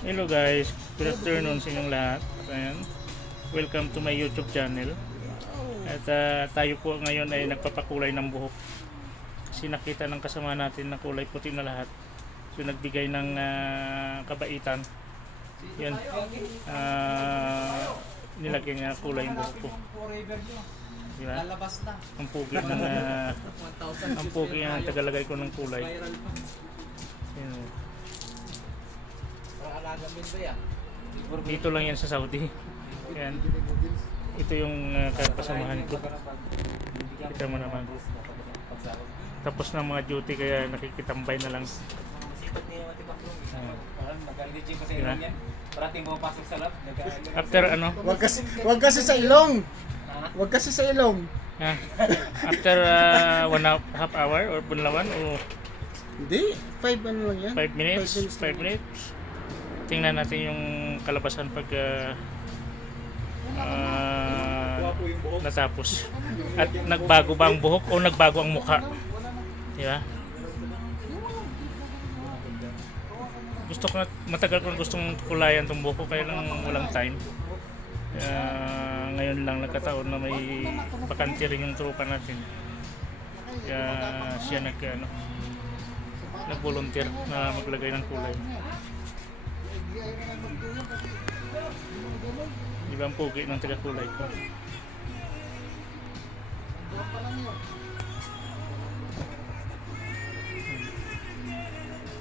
Hello guys, good afternoon sa inyong lahat. Ayan. Welcome to my YouTube channel. At tayo po ngayon ay nagpapakulay ng buhok. Kasi nakita ng kasama natin na kulay puti na lahat. So nagbigay ng kabaitan. Yan. Nilagyan niya kulay yung buhok ko. Diba? Ang pugi ng ang pugi ang tagalagay ko ng kulay. Yan. Dito lang yan sa Saudi. Yan. Ito yung kasamahan ko. Kita mo naman. Tapos ng mga duty kaya nakikitambay na lang. Diba? Parating pumapasok sa lab. After ano? Wag kasi sa ilong. Wag kasi sa ilong. After 1.5 hour or bunlawan o Hindi, 5 ano lang yan. 5 minutes? 5 5 minutes? Tingnan natin yung kalabasan pag natapos. At nagbago ba ang buhok o nagbago ang mukha? Diba? Gusto ko, matagal ko gustong kulayan itong buhok ko kaya lang walang time. Ngayon lang nagkataon na may bakante rin yung tropa natin. Kaya siya nag-volunteer na maglagay ng kulay. Di ba ang pugi ng taga-kulay ko?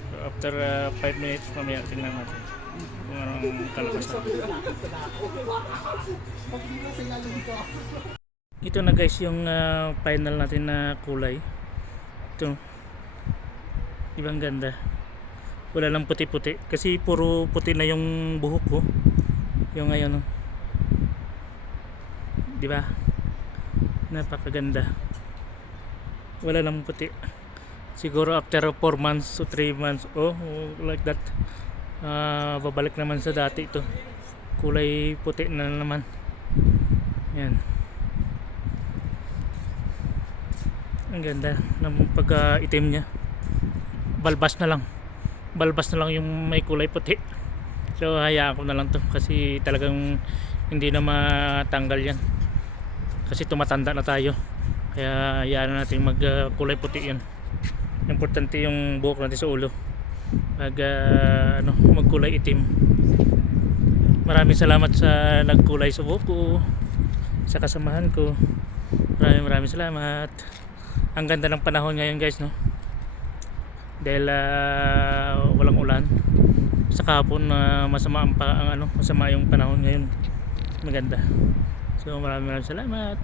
So after 5 minutes, mamaya tingnan natin kung anong kalabasan. Ito na guys yung final natin na kulay. Ito. Di ba ang ganda? Wala lang puti-puti kasi puro puti na yung buhok ko. Yung ngayon, oh. Di ba? Napakaganda. Wala lang puti. Siguro after 4 months to 3 months, like that. Babalik naman sa dati ito. Kulay puti na naman. Yan. Ang ganda ng pagka-itim niya. Balbas na lang yung may kulay puti. So hayaan ko na lang to kasi talagang hindi na matanggal yan kasi tumatanda na tayo, kaya hayaan na natin mag kulay puti yan. Importante yung buhok natin sa ulo magkulay itim. Maraming salamat sa nagkulay sa buhok ko, sa kasamahan ko. Maraming salamat. Ang ganda ng panahon ngayon guys, no? Dahil walang ulan sa kahapon, masama yung panahon ngayon. Maganda. So maraming salamat.